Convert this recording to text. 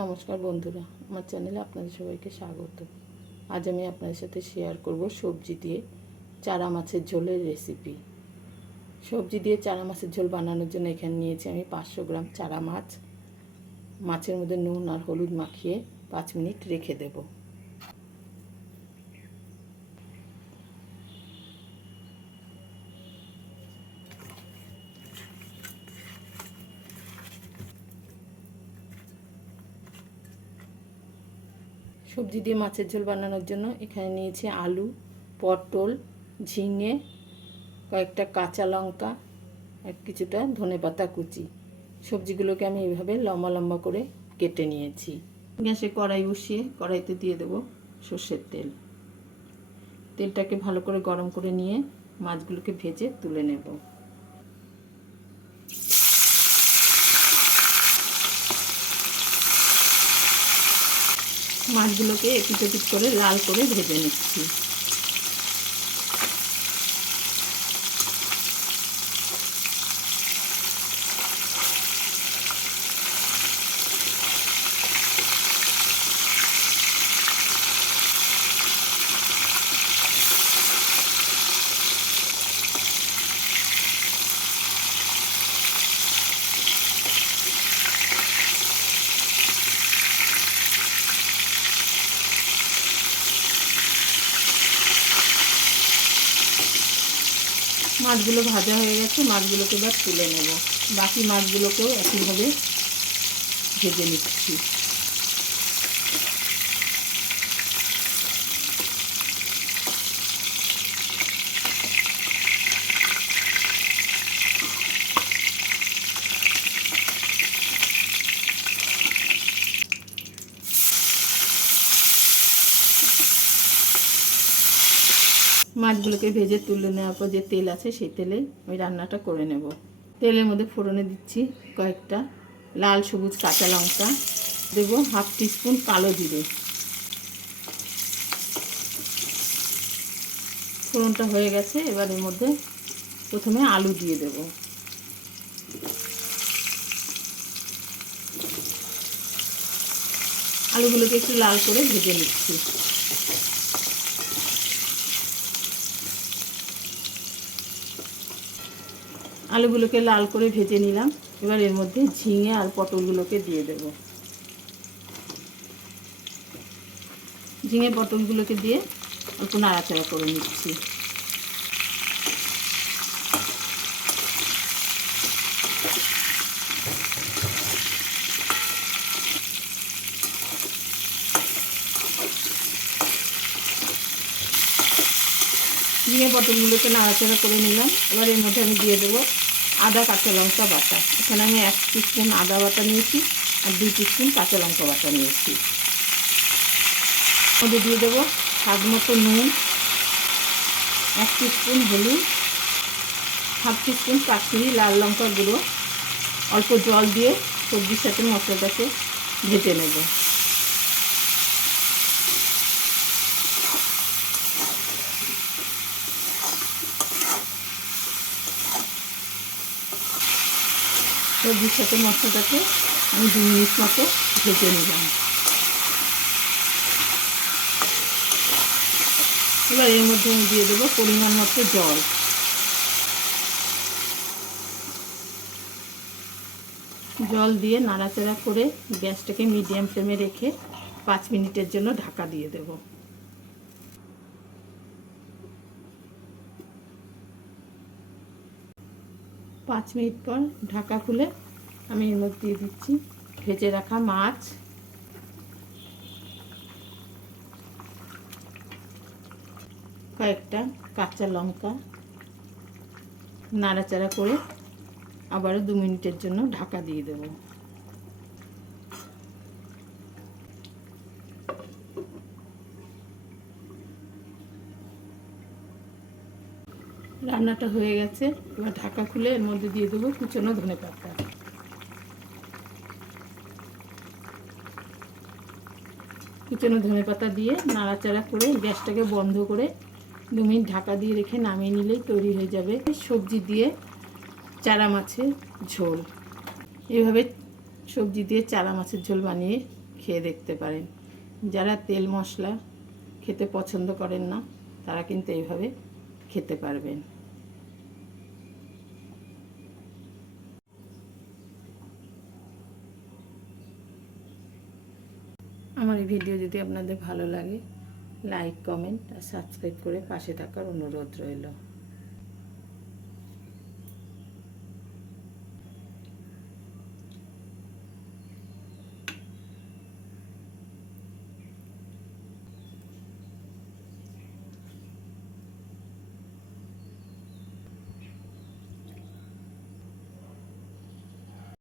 নমস্কার বন্ধুরা, আমার চ্যানেলে আপনাদের সবাইকে স্বাগত। আজ আমি আপনাদের সাথে শেয়ার করব সবজি দিয়ে চারা মাছের ঝোলের রেসিপি সবজি দিয়ে চারা মাছের ঝোল বানানোর জন্য এখানে নিয়েছি আমি পাঁচশো গ্রাম চারা মাছ। মাছের মধ্যে নুন আর হলুদ মাখিয়ে পাঁচ মিনিট রেখে দেব। সবজি দিয়ে মাছের ঝোল বানানোর জন্য এখানে নিয়েছি আলু, পটল, ঝিঙে, কয়েকটা কাঁচা লঙ্কা, আর কিছুটা ধনেপাতা কুচি। সবজিগুলোকে আমি এইভাবে লম্বা লম্বা করে কেটে নিয়েছি। গ্যাসে কড়াই বসিয়ে কড়াইতে দিয়ে দেবো সর্ষের তেল। তেলটাকে ভালো করে গরম করে নিয়ে মাছগুলোকে ভেজে তুলে নেব। মাছগুলোকে এপিট এপিট করে লাল করে ভেজে নিচ্ছি। মাছগুলো ভাজা হয়ে গেছে মাছগুলোকে এবার তুলে নেব। বাকি মাছগুলোকেও একইভাবে ভেজে নিচ্ছি। মাছগুলোকে ভেজে তুলে নেওয়ার পর যে তেল আছে সেই তেলে আমি রান্নাটা করে নেব। তেলের মধ্যে ফোড়নে দিচ্ছি কয়েকটা লাল, সবুজ, কাঁচা লঙ্কা। দেবো হাফ টিস্পুন কালো জিরে। ফোড়নটা হয়ে গেছে, এবার এর মধ্যে প্রথমে আলু দিয়ে দেব। আলুগুলোকে একটু লাল করে ভেজে নিচ্ছি। আলুগুলোকে লাল করে ভেজে নিলাম। এবার এর মধ্যে ঝিঙে আর পটলগুলোকে দিয়ে দেব। ঝিঙে পটলগুলোকে দিয়ে একটু নাড়াচাড়া করে নিচ্ছি। ঝিঙে পটলগুলোকে নাড়াচাড়া করে নিলাম। এবার এর মধ্যে আমি দিয়ে দেবো আদা, কাঁচা লঙ্কা বাটা। এখানে আমি এক টিস্পুন আদা বাটা নিয়েছি আর দুই টিস্পুন কাঁচা লঙ্কা বাটা নিয়েছি। মধ্যে দিয়ে দেবো স্বাদ মতো নুন, এক টিস্পুন হলুদ, হাফ টিস্পুন কাশ্মীরি লাল লঙ্কা গুঁড়ো। অল্প জল দিয়ে সবজির সাথে মশলাটাকে ভেজে নেব। সবজির সাথে মশলাটাকে আমি দু মিনিট মতো ভেজে নিলাম এবার এর মধ্যে আমি দিয়ে দেবো পরিমাণ মতো জল। জল দিয়ে নাড়াচাড়া করে গ্যাসটাকে মিডিয়াম ফ্লেমে রেখে পাঁচ মিনিটের জন্য ঢাকা দিয়ে দেব। পাঁচ মিনিট পর ঢাকা খুলে আমি এর মধ্যে দিয়ে দিচ্ছি ভেজে রাখা মাছ। কয়েকটা কাঁচা লঙ্কা নাড়াচাড়া করে আবারও দু মিনিটের জন্য ঢাকা দিয়ে দেব। রান্নাটা হয়ে গেছে। এবার ঢাকা খুলে এর মধ্যে দিয়ে দেবো কুচনো ধনে পাতা। কুচনো ধনে পাতা দিয়ে নাড়াচাড়া করে গ্যাসটাকে বন্ধ করে দু মিনিট ঢাকা দিয়ে রেখে নামিয়ে নিলেই তৈরি হয়ে যাবে সবজি দিয়ে চারা মাছের ঝোল। এভাবে সবজি দিয়ে চারা মাছের ঝোল বানিয়ে খেয়ে দেখতে পারেন। যারা তেল মশলা খেতে পছন্দ করেন না, তারা কিন্তু এইভাবে খেতে পারবেন। আমার এই ভিডিও যদি আপনাদের ভালো লাগে লাইক কমেন্ট আর সাবস্ক্রাইব করে পাশে থাকার অনুরোধ রইল।